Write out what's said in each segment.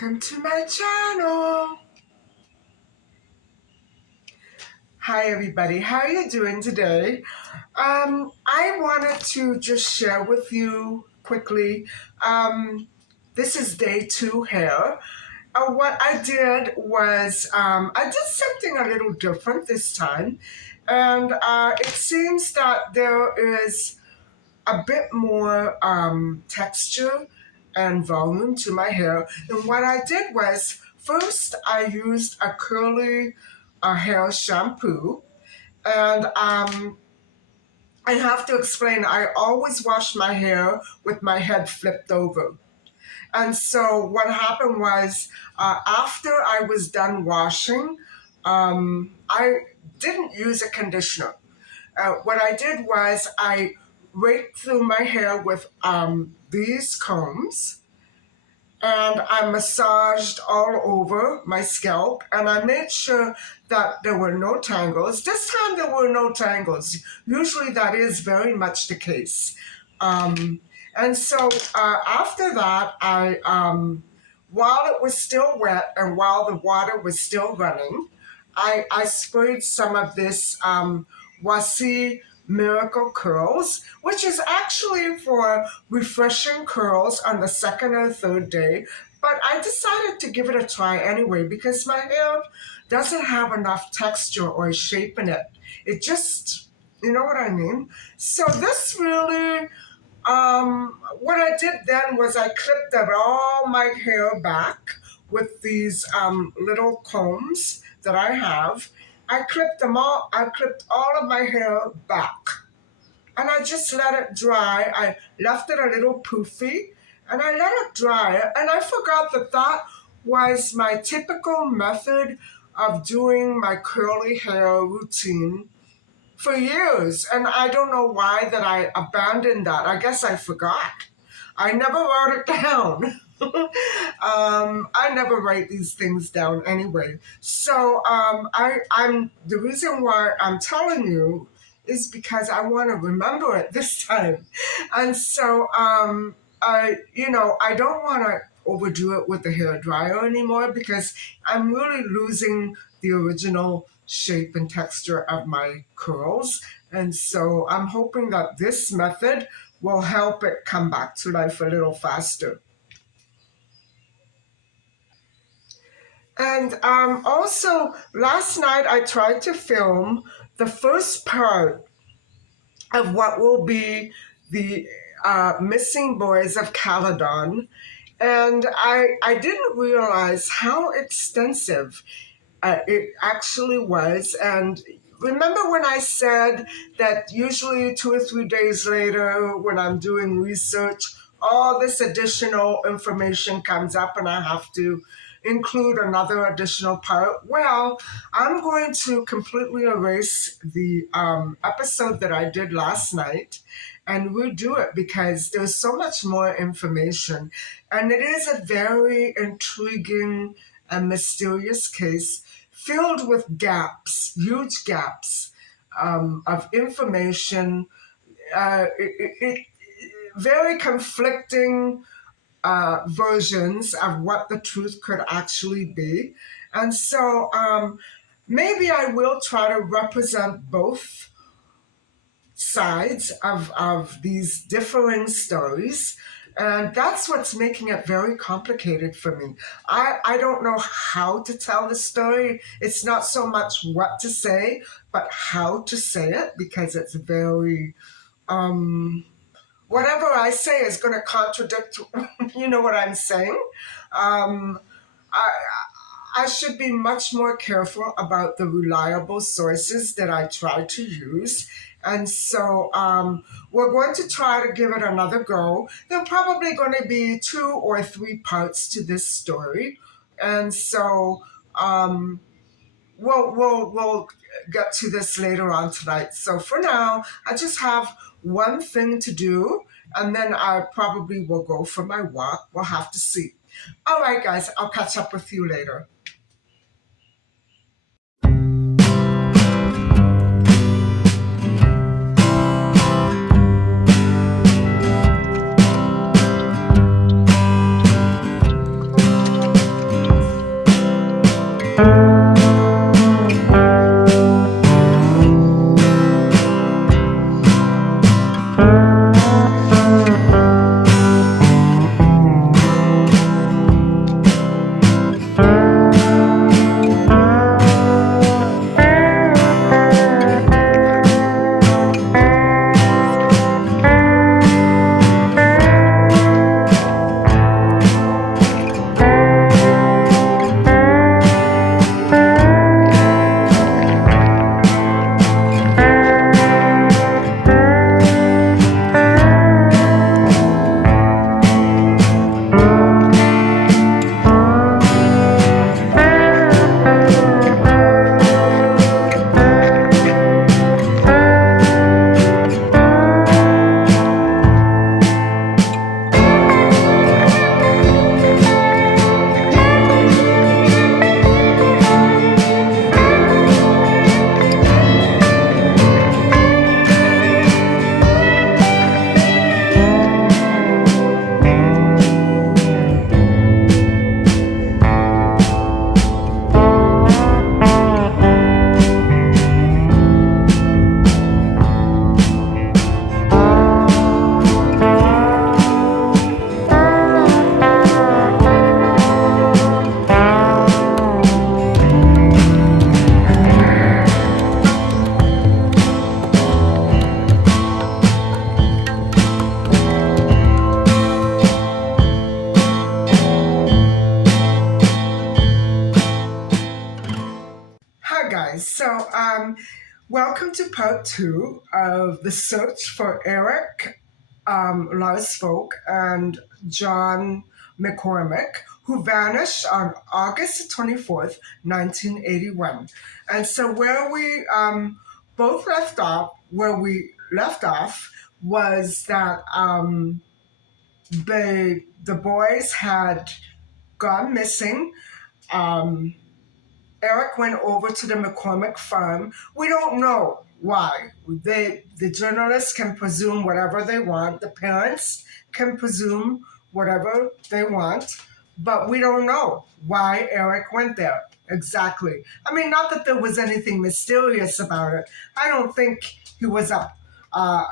Welcome to my channel. Hi everybody, how are you doing today? I wanted to just share with you quickly, this is day 2 hair. What I did was, I did something a little different this time, and it seems that there is a bit more texture and volume to my hair. And what I did was, first I used a curly hair shampoo. And I have to explain, I always wash my hair with my head flipped over. And so what happened was, after I was done washing, I didn't use a conditioner. What I did was I raked through my hair with these combs, and I massaged all over my scalp, and I made sure that there were no tangles. This time there were no tangles. Usually that is very much the case. And so after that, while it was still wet and while the water was still running, I sprayed some of this Wasi Miracle Curls, which is actually for refreshing curls on the second or third day. But I decided to give it a try anyway because my hair doesn't have enough texture or shape in it. It just, you know what I mean? So this really, what I did then was I clipped all my hair back with these little combs that I have. I clipped all of my hair back. And I just let it dry. I left it a little poofy, and I let it dry. And I forgot that that was my typical method of doing my curly hair routine for years. And I don't know why that I abandoned that. I guess I forgot. I never wrote it down. I never write these things down anyway. So I'm the reason why I'm telling you is because I want to remember it this time. And so I don't want to overdo it with the hair dryer anymore because I'm really losing the original shape and texture of my curls. And so I'm hoping that this method will help it come back to life a little faster. And also, last night I tried to film the first part of what will be the Missing Boys of Caledon. And I didn't realize how extensive it actually was. And remember when I said that usually 2 or 3 days later, when I'm doing research, all this additional information comes up and I have to include another additional part? Well, I'm going to completely erase the episode that I did last night and redo it because there's so much more information. And it is a very intriguing and mysterious case filled with gaps, huge gaps of information, very conflicting versions of what the truth could actually be. And so maybe I will try to represent both sides of these differing stories. And that's what's making it very complicated for me. I don't know how to tell the story. It's not so much what to say, but how to say it, because it's very, whatever I say is going to contradict, you know what I'm saying? I should be much more careful about the reliable sources that I try to use. And so we're going to try to give it another go. There are probably going to be 2 or 3 parts to this story. And so we'll get to this later on tonight. So for now, I just have one thing to do, and then I probably will go for my walk. We'll have to see. All right, guys, I'll catch up with you later. Welcome to part two of the search for Eric Larsfolk and John McCormick, who vanished on August 24th, 1981. And so where we left off was that the boys had gone missing. Um, Eric went over to the McCormick farm. We don't know why. The journalists can presume whatever they want. The parents can presume whatever they want, but we don't know why Eric went there exactly. I mean, not that there was anything mysterious about it. I don't think he was up. Uh,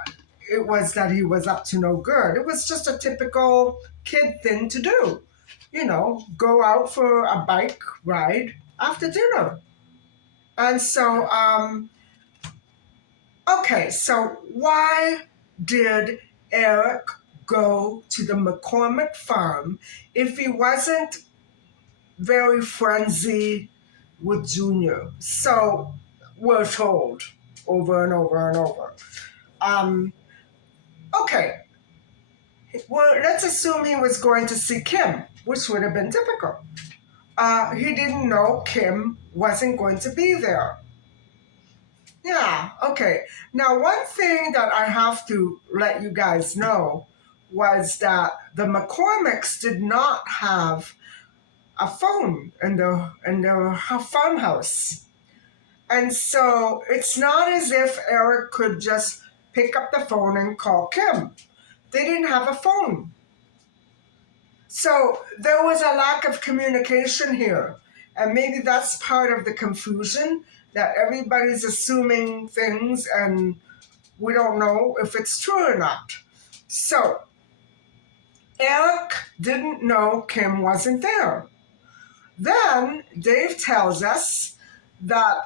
it was that he was up to no good. It was just a typical kid thing to do. Go out for a bike ride after dinner. And so, okay, so why did Eric go to the McCormick farm if he wasn't very friendly with Junior? So we're told over and over and over. Okay, well, let's assume he was going to see Kim, which would have been typical. He didn't know Kim wasn't going to be there. Yeah, okay. Now, one thing that I have to let you guys know was that the McCormicks did not have a phone in their farmhouse. And so it's not as if Eric could just pick up the phone and call Kim. They didn't have a phone. So there was a lack of communication here. And maybe that's part of the confusion, that everybody's assuming things and we don't know if it's true or not. So Eric didn't know Kim wasn't there. Then Dave tells us that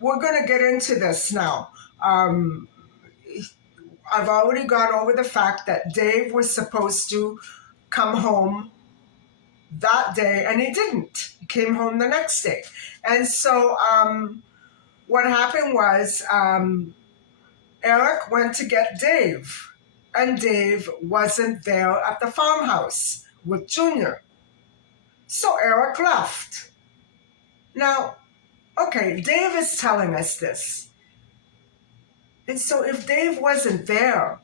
we're going to get into this now. I've already gone over the fact that Dave was supposed to come home that day, and he didn't. He came home the next day. And so what happened was Eric went to get Dave, and Dave wasn't there at the farmhouse with Junior. So Eric left. Now, okay, Dave is telling us this. And so if Dave wasn't there,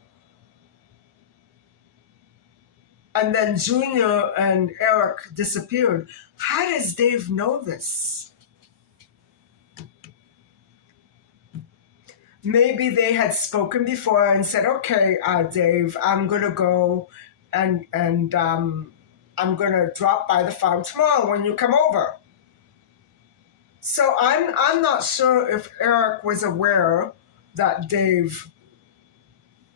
and then Junior and Eric disappeared, how does Dave know this? Maybe they had spoken before and said, okay, Dave, I'm going to go and I'm going to drop by the farm tomorrow when you come over. So I'm not sure if Eric was aware that Dave,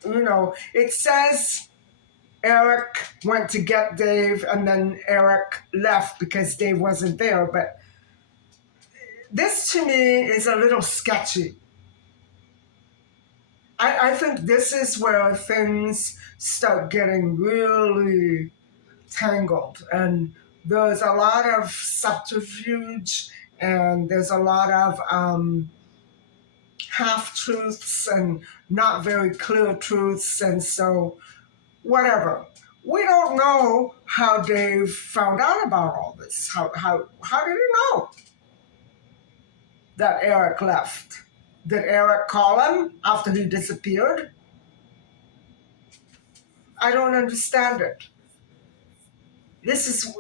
it says Eric went to get Dave and then Eric left because Dave wasn't there. But this to me is a little sketchy. I think this is where things start getting really tangled. And there's a lot of subterfuge and there's a lot of half-truths and not very clear truths. And so whatever. We don't know how Dave found out about all this. How did he know that Eric left? Did Eric call him after he disappeared? I don't understand it. This is,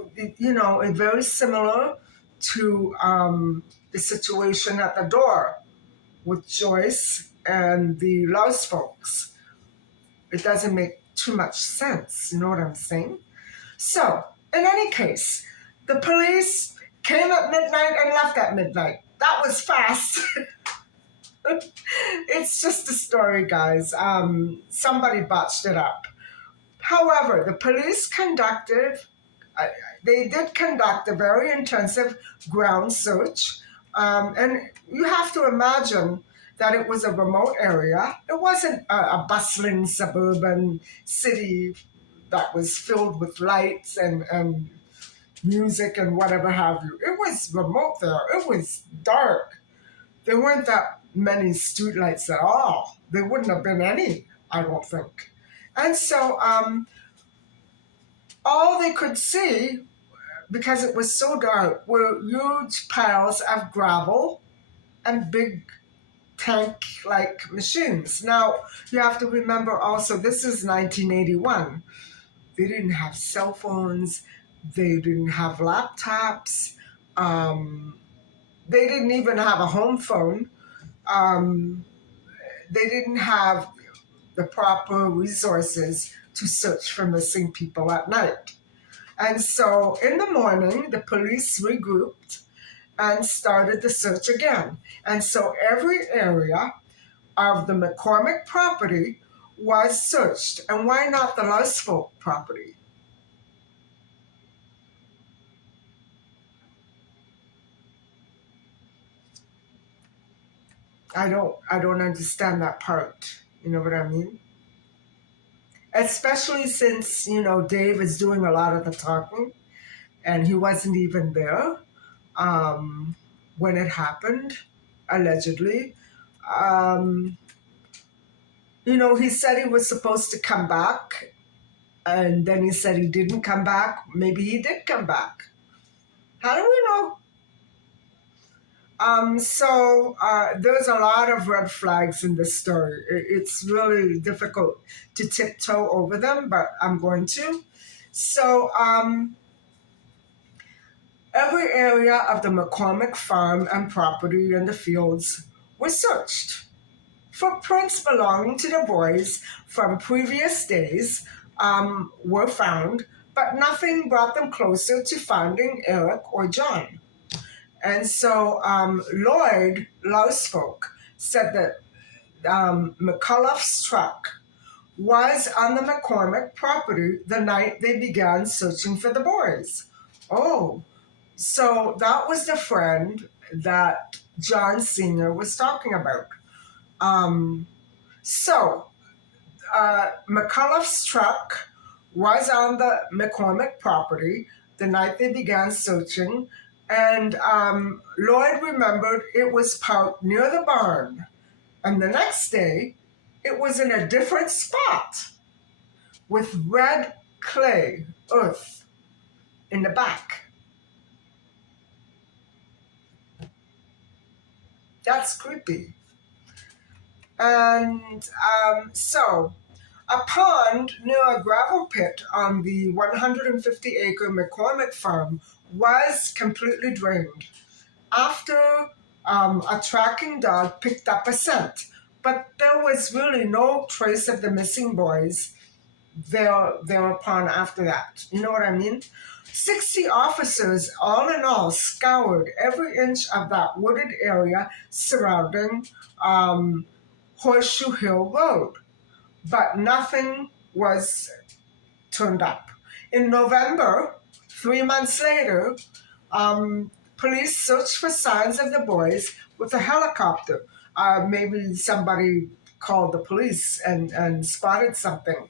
very similar to the situation at the door with Joyce and the Louse folks. It doesn't make too much sense, you know what I'm saying? So, in any case, the police came at midnight and left at midnight. That was fast. It's just a story, guys. Somebody botched it up. However, the police did conduct a very intensive ground search. And you have to imagine that it was a remote area. It wasn't a bustling suburban city that was filled with lights and music and whatever have you. It was remote there. It was dark. There weren't that many streetlights at all. There wouldn't have been any, I don't think. And so all they could see, because it was so dark, were huge piles of gravel and big tank like machines. Now, you have to remember also, this is 1981. They didn't have cell phones, they didn't have laptops, they didn't even have a home phone, um, they didn't have the proper resources to search for missing people at night. And so in the morning, the police regrouped and started the search again. And so every area of the McCormick property was searched. And why not the Larsfolk property? I don't understand that part. You know what I mean? Especially since, Dave is doing a lot of the talking and he wasn't even there when it happened, allegedly. Um, he said he was supposed to come back, and then he said he didn't come back. Maybe he did come back. How do we know? So there's a lot of red flags in this story. It's really difficult to tiptoe over them, but I'm going to. So every area of the McCormick farm and property and the fields was searched. Footprints belonging to the boys from previous days were found, but nothing brought them closer to finding Eric or John. And so Lloyd Larsfolk said that McCullough's truck was on the McCormick property the night they began searching for the boys. Oh, so that was the friend that John Sr. was talking about. Um, so McCullough's truck was on the McCormick property the night they began searching, and Lloyd remembered it was parked near the barn. And the next day, it was in a different spot with red clay earth in the back. That's creepy. And so a pond near a gravel pit on the 150-acre McCormick farm was completely drained after a tracking dog picked up a scent. But there was really no trace of the missing boys thereupon after that. You know what I mean? 60 officers, all in all, scoured every inch of that wooded area surrounding Horseshoe Hill Road, but nothing was turned up. In November, 3 months later, police searched for signs of the boys with a helicopter. Maybe somebody called the police and spotted something.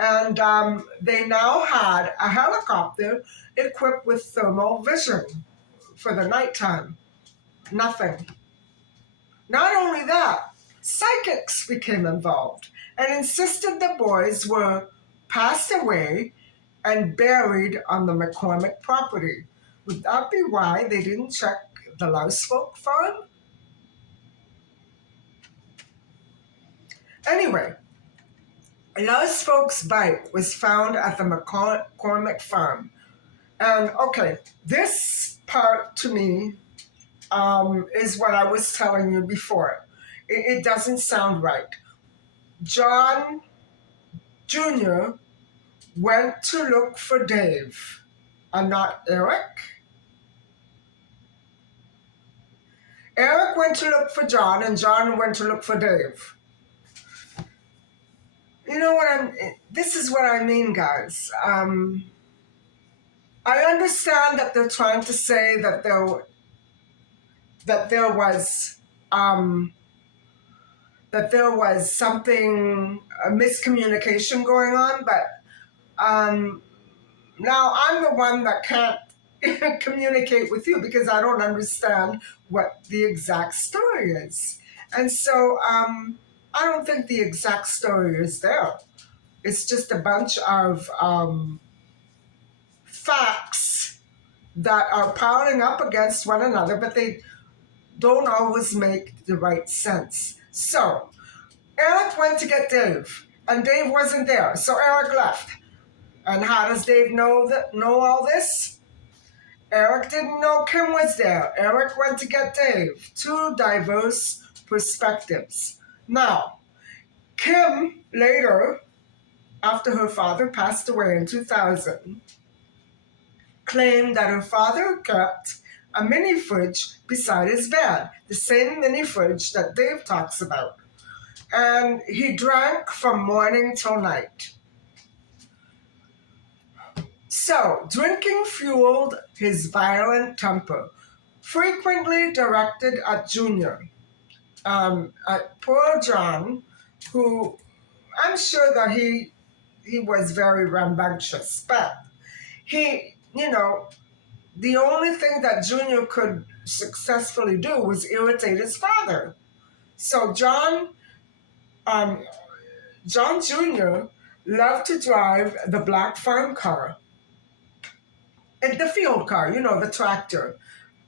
And they now had a helicopter equipped with thermal vision for the nighttime. Nothing. Not only that, psychics became involved and insisted the boys were passed away and buried on the McCormick property. Would that be why they didn't check the Larsfolk farm? Anyway, Larsfolk's bike was found at the McCormick farm. And okay, this part to me is what I was telling you before. It doesn't sound right. John Jr. went to look for Dave and not Eric. Eric went to look for John and John went to look for Dave. You know what this is what I mean, guys. I understand that they're trying to say that there was something, a miscommunication going on, but now I'm the one that can't communicate with you because I don't understand what the exact story is. And so I don't think the exact story is there. It's just a bunch of facts that are piling up against one another, but they don't always make the right sense. So Eric went to get Dave, and Dave wasn't there, so Eric left. And how does Dave know all this? Eric didn't know Kim was there. Eric went to get Dave. Two diverse perspectives. Now, Kim later, after her father passed away in 2000, claimed that her father kept a mini fridge beside his bed, the same mini fridge that Dave talks about. And he drank from morning till night. So, drinking fueled his violent temper, frequently directed at Junior, at poor John, who I'm sure that he was very rambunctious, but the only thing that Junior could successfully do was irritate his father. So um, John Jr. loved to drive the black farm car, and the field car, the tractor,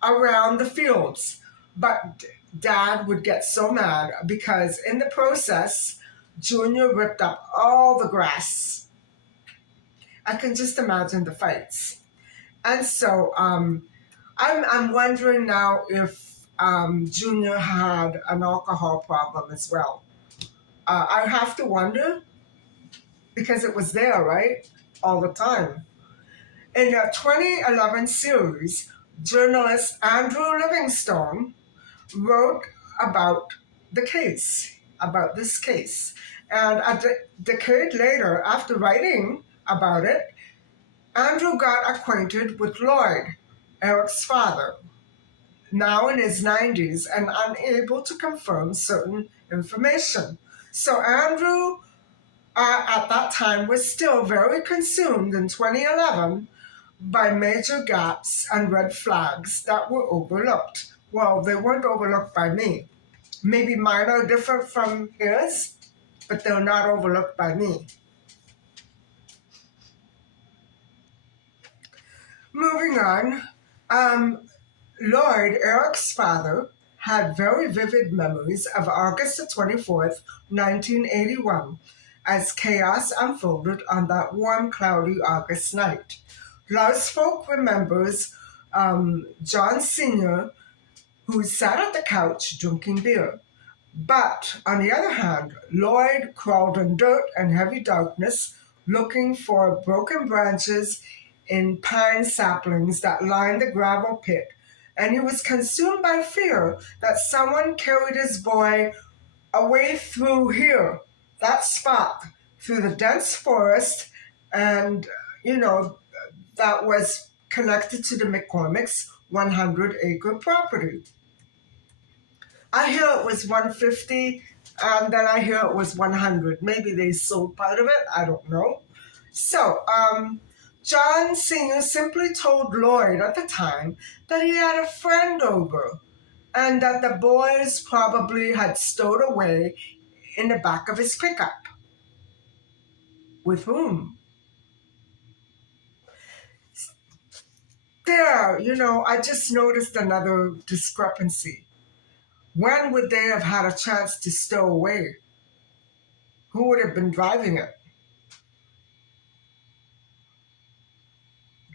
around the fields. But Dad would get so mad because in the process, Junior ripped up all the grass. I can just imagine the fights. And so I'm wondering now if Junior had an alcohol problem as well. I have to wonder because it was there, right? All the time. In a 2011 series, journalist Andrew Livingstone wrote about about this case. And a decade later, after writing about it, Andrew got acquainted with Lloyd, Eric's father, now in his 90s and unable to confirm certain information. So Andrew, at that time, was still very consumed in 2011 by major gaps and red flags that were overlooked. Well, they weren't overlooked by me. Maybe mine are different from his, but they're not overlooked by me. Moving on, Lloyd, Eric's father, had very vivid memories of August the 24th, 1981, as chaos unfolded on that warm, cloudy August night. Folk remembers John Sr., who sat at the couch drinking beer. But on the other hand, Lloyd crawled in dirt and heavy darkness, looking for broken branches in pine saplings that lined the gravel pit. And he was consumed by fear that someone carried his boy away through here, that spot, through the dense forest, and, that was connected to the McCormick's 100-acre property. I hear it was 150, and then I hear it was 100. Maybe they sold part of it. I don't know. So, John Sr. simply told Lloyd at the time that he had a friend over and that the boys probably had stowed away in the back of his pickup. With whom? There, I just noticed another discrepancy. When would they have had a chance to stow away? Who would have been driving it?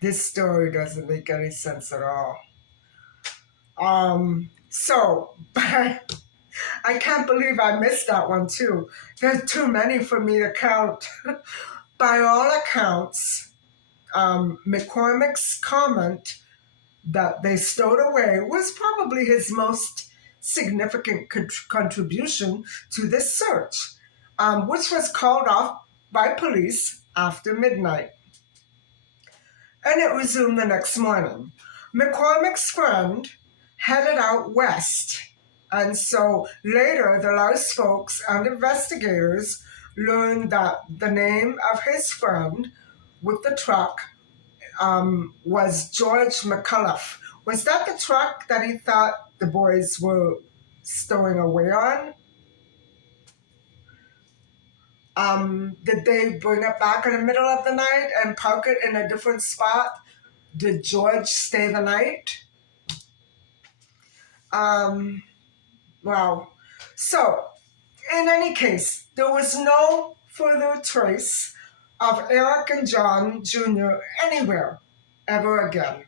This story doesn't make any sense at all. But I can't believe I missed that one too. There's too many for me to count. By all accounts, McCormick's comment that they stowed away was probably his most significant contribution to this search, which was called off by police after midnight. And it resumed the next morning. McCormick's friend headed out west. And so later, the Louse folks and investigators learned that the name of his friend with the truck was George McCullough. Was that the truck that he thought the boys were stowing away on? Did they bring it back in the middle of the night and park it in a different spot? Did George stay the night? Um, wow. So, in any case, there was no further trace of Eric and John Jr. anywhere ever again.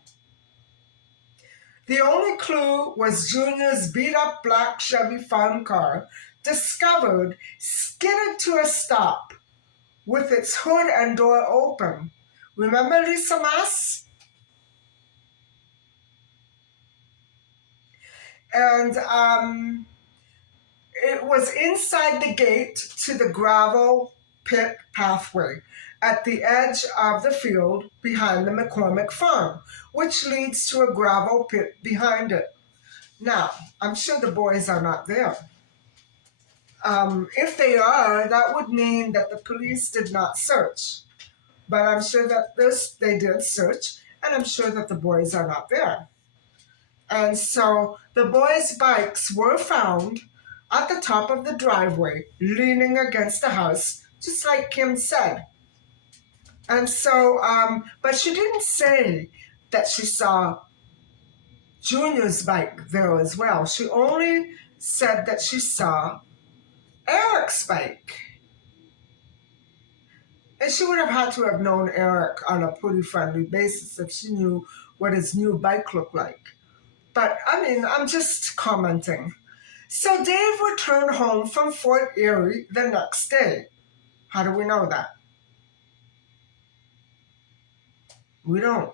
The only clue was Junior's beat-up black Chevy farm car, discovered skidded to a stop with its hood and door open. Remember Lisa Mass? And it was inside the gate to the gravel pit pathway at the edge of the field behind the McCormick farm, which leads to a gravel pit behind it. Now, I'm sure the boys are not there. If they are, that would mean that the police did not search. But I'm sure that they did search, and I'm sure that the boys are not there. And so the boys' bikes were found at the top of the driveway, leaning against the house, just like Kim said. And so, but she didn't say that she saw Junior's bike there as well. She only said that she saw Eric's bike. And she would have had to have known Eric on a pretty friendly basis if she knew what his new bike looked like. But I mean, I'm just commenting. So Dave returned home from Fort Erie the next day. How do we know that? We don't.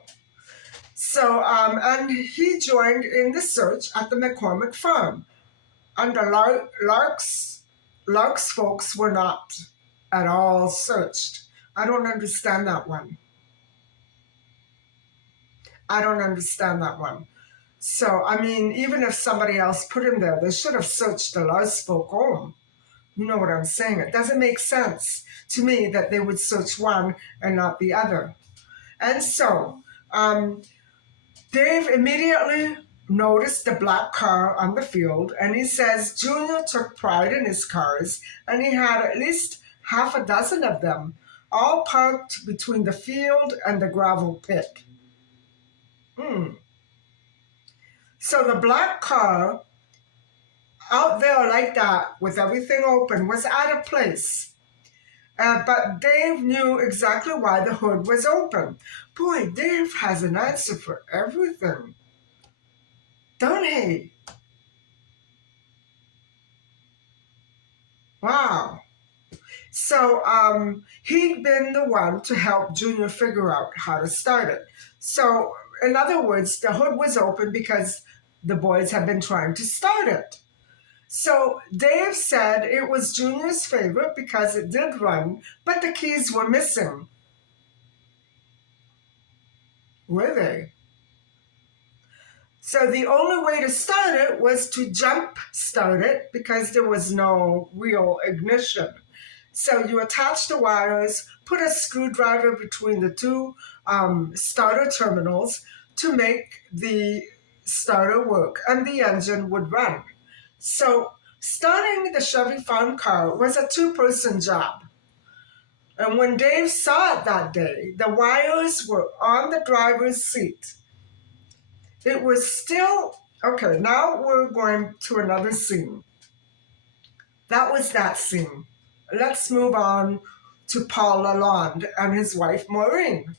So, and he joined in the search at the McCormick farm. And the Lark's folks were not at all searched. I don't understand that one. So, I mean, even if somebody else put him there, they should have searched the Lark's folk home. You know what I'm saying? It doesn't make sense to me that they would search one and not the other. And so, Dave immediately noticed the black car on the field, and he says Junior took pride in his cars, and he had at least half a dozen of them, all parked between the field and the gravel pit. So the black car out there like that, with everything open, was out of place. But Dave knew exactly why the hood was open. Boy, Dave has an answer for everything. Don't he? Wow. So he'd been the one to help Junior figure out how to start it. So in other words, the hood was open because the boys had been trying to start it. So Dave said it was Junior's favorite because it did run, but the keys were missing. Were they? So the only way to start it was to jump start it because there was no real ignition. So you attach the wires, put a screwdriver between the two starter terminals to make the starter work, and the engine would run. So starting the Chevy farm car was a two-person job. And when Dave saw it that day, the wires were on the driver's seat. It was still, okay, now we're going to another scene. That was that scene. Let's move on to Paul Lalonde and his wife Maureen.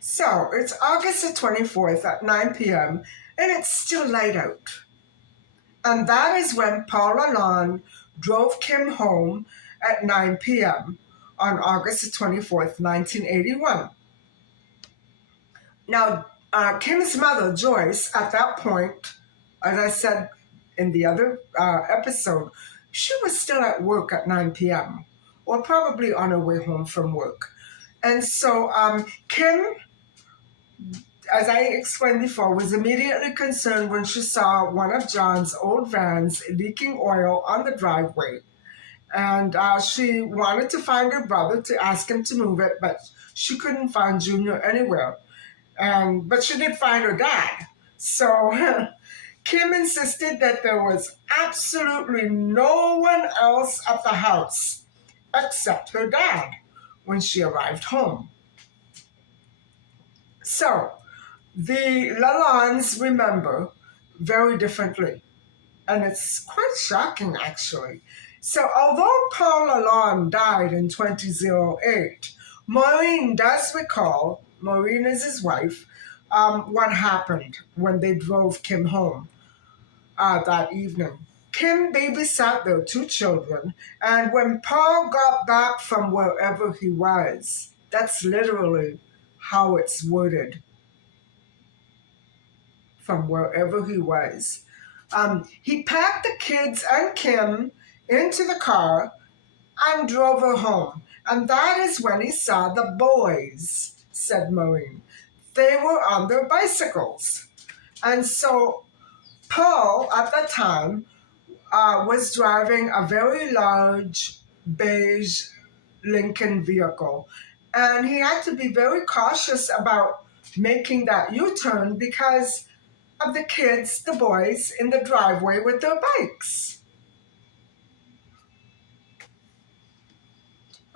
So it's August the 24th at 9 p.m. and it's still light out. And that is when Paul Lalonde drove Kim home at 9 p.m. on August the 24th, 1981. Now, Kim's mother, Joyce, at that point, as I said in the other episode, she was still at work at 9 p.m. or probably on her way home from work. And so Kim, as I explained before, was immediately concerned when she saw one of John's old vans leaking oil on the driveway. And she wanted to find her brother to ask him to move it, but she couldn't find Junior anywhere. But she did find her dad. So Kim insisted that there was absolutely no one else at the house except her dad when she arrived home. So the Lalondes remember very differently, and it's quite shocking actually. So although Paul Lalonde died in 2008, Maureen does recall, Maureen is his wife, what happened when they drove Kim home that evening. Kim babysat their two children, and when Paul got back from wherever he was, that's literally how it's worded, from wherever he was. He packed the kids and Kim into the car and drove her home. And that is when he saw the boys, said Maureen. They were on their bicycles. And so Paul, at the time, was driving a very large beige Lincoln vehicle. And he had to be very cautious about making that U-turn because of the kids, the boys, in the driveway with their bikes.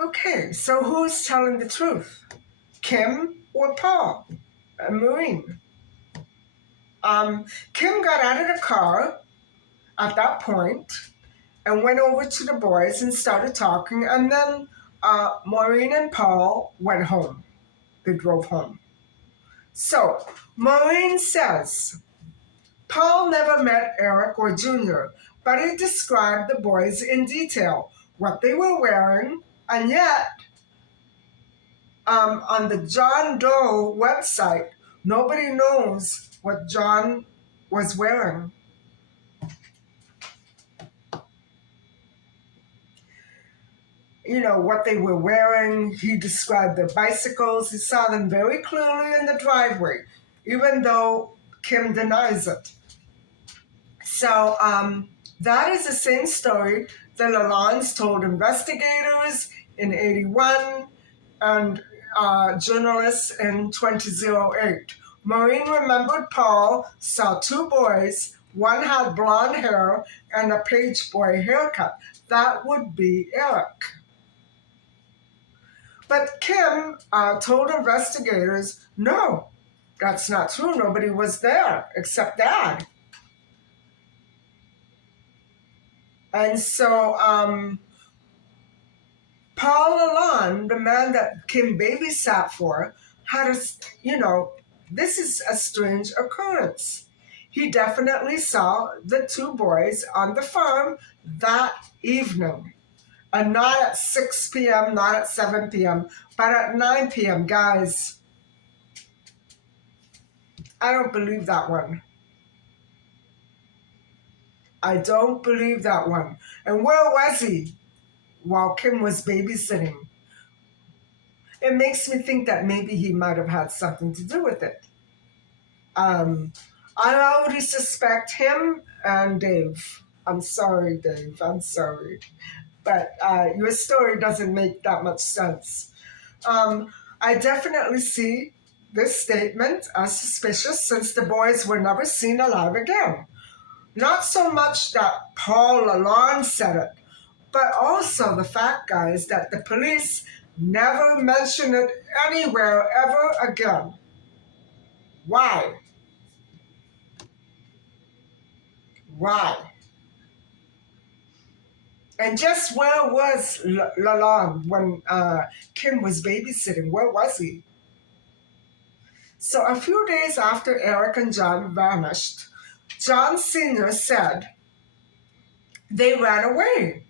Okay, so who's telling the truth? Kim or Paul? Maureen. Kim got out of the car at that point and went over to the boys and started talking, and then Maureen and Paul went home. They drove home. So, Maureen says, Paul never met Eric or Junior, but he described the boys in detail, what they were wearing, and yet, on the John Doe website, nobody knows what John was wearing. You know, what they were wearing. He described their bicycles. He saw them very clearly in the driveway, even though Kim denies it. So that is the same story the Lalondes told investigators in 81 and journalists in 2008. Maureen remembered Paul saw two boys. One had blonde hair and a page boy haircut. That would be Eric. But Kim told investigators, no, that's not true. Nobody was there except Dad. And so Paul Lalonde, the man that Kim babysat for, had this is a strange occurrence. He definitely saw the two boys on the farm that evening. And not at 6 p.m., not at 7 p.m., but at 9 p.m., guys. I don't believe that one. I don't believe that one. And where was he while Kim was babysitting? It makes me think that maybe he might have had something to do with it. I already suspect him and Dave. I'm sorry, Dave. I'm sorry. But your story doesn't make that much sense. I definitely see this statement as suspicious since the boys were never seen alive again. Not so much that Paul Lalonde said it, but also the fact, guys, that the police never mentioned it anywhere ever again. Why? Why? And just where was Lalonde when Kim was babysitting? Where was he? So a few days after Eric and John vanished, John Sr. said they ran away.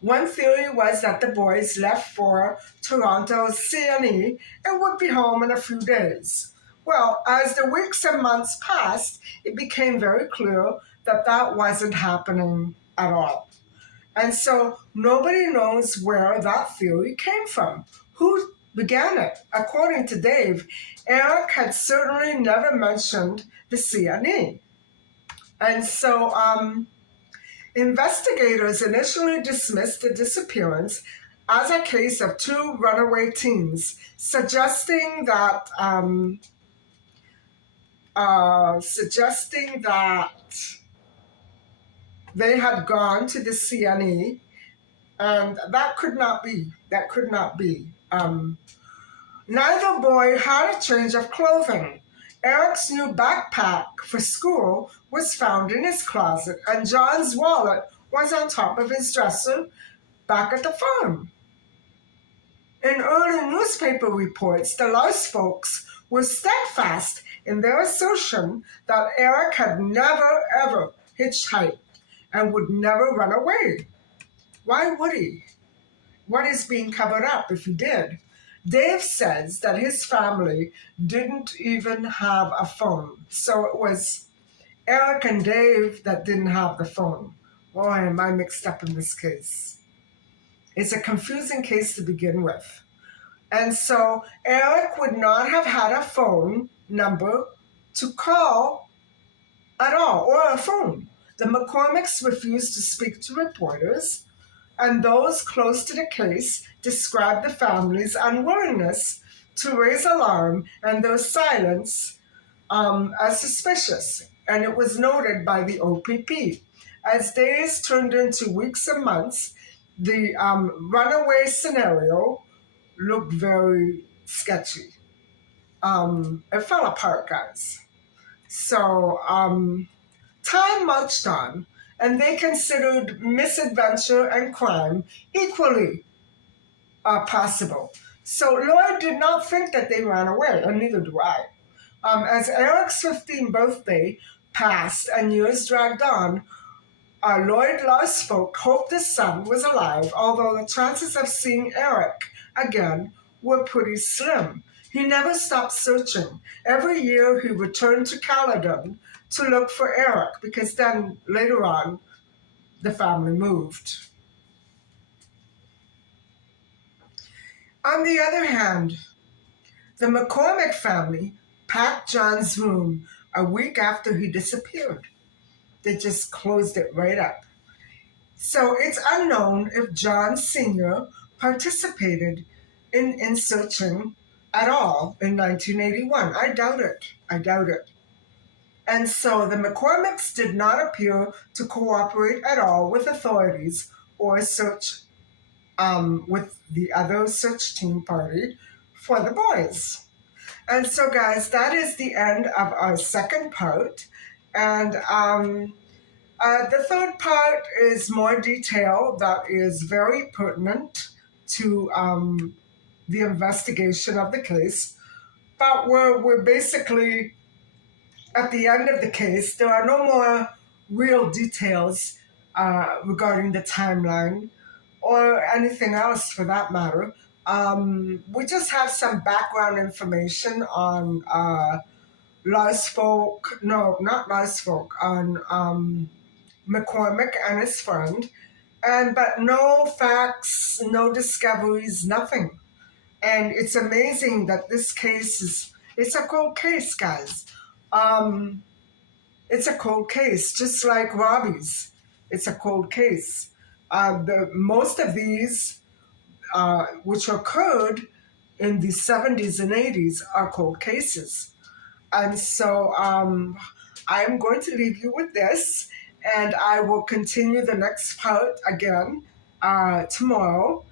One theory was that the boys left for Toronto's CNE and would be home in a few days. Well, as the weeks and months passed, it became very clear that that wasn't happening at all. And so nobody knows where that theory came from. Who began it? According to Dave, Eric had certainly never mentioned the CNE. And so Investigators initially dismissed the disappearance as a case of two runaway teens, suggesting that they had gone to the CNE, and that could not be. That could not be. Neither boy had a change of clothing. Eric's new backpack for school was found in his closet, and John's wallet was on top of his dresser back at the farm. In early newspaper reports, the Louse folks were steadfast in their assertion that Eric had never ever hitchhiked and would never run away. Why would he? What is being covered up if he did? Dave says that his family didn't even have a phone. So it was Eric and Dave that didn't have the phone. Boy, am I mixed up in this case. It's a confusing case to begin with. And so Eric would not have had a phone number to call at all, or a phone. The McCormicks refused to speak to reporters, and those close to the case described the family's unwillingness to raise alarm and their silence as suspicious. And it was noted by the OPP. As days turned into weeks and months, the runaway scenario looked very sketchy. It fell apart, guys. So time marched on, and they considered misadventure and crime equally possible. So Lloyd did not think that they ran away, and neither do I. As Eric's 15th birthday passed and years dragged on, Lloyd Larsfolk hoped his son was alive, although the chances of seeing Eric again were pretty slim. He never stopped searching. Every year he returned to Caledon to look for Eric, because then later on the family moved. On the other hand, the McCormick family packed John's room a week after he disappeared. They just closed it right up. So it's unknown if John Sr. participated in searching at all in 1981. I doubt it. I doubt it. And so the McCormicks did not appear to cooperate at all with authorities or search with the other search team party for the boys. And so, guys, that is the end of our second part. And the third part is more detail that is very pertinent to the investigation of the case. But we're basically at the end of the case. There are no more real details regarding the timeline or anything else for that matter. We just have some background information on Larsfolk, no, not Larsfolk, on McCormick and his friend, but no facts, no discoveries, nothing. And it's amazing that this case it's a cold case, guys. It's a cold case, just like Robbie's. It's a cold case. Most of these, which occurred in the 70s and 80s, are cold cases. And so I'm going to leave you with this, and I will continue the next part again tomorrow.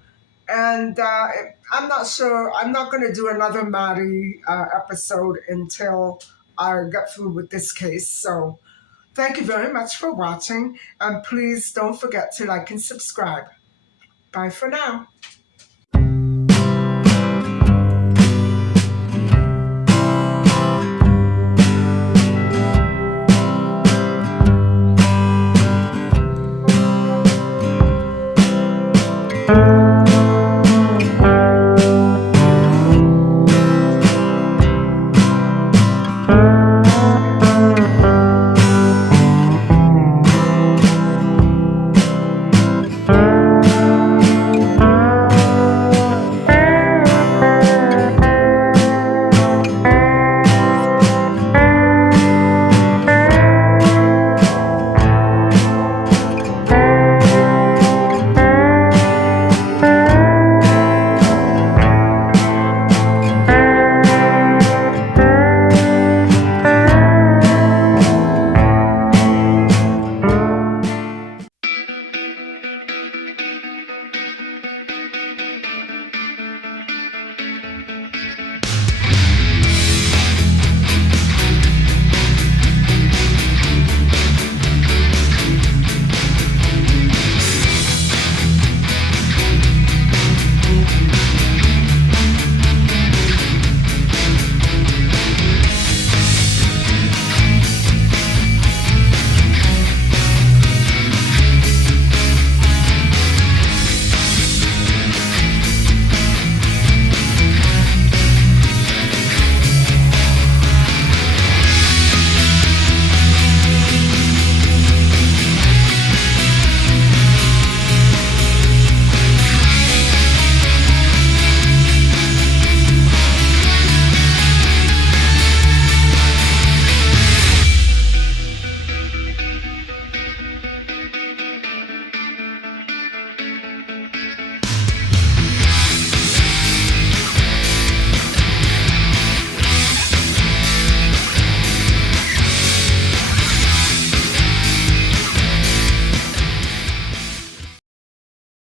And I'm not sure, I'm not going to do another Maddie episode until I get through with this case. So thank you very much for watching, and please don't forget to like and subscribe. Bye for now.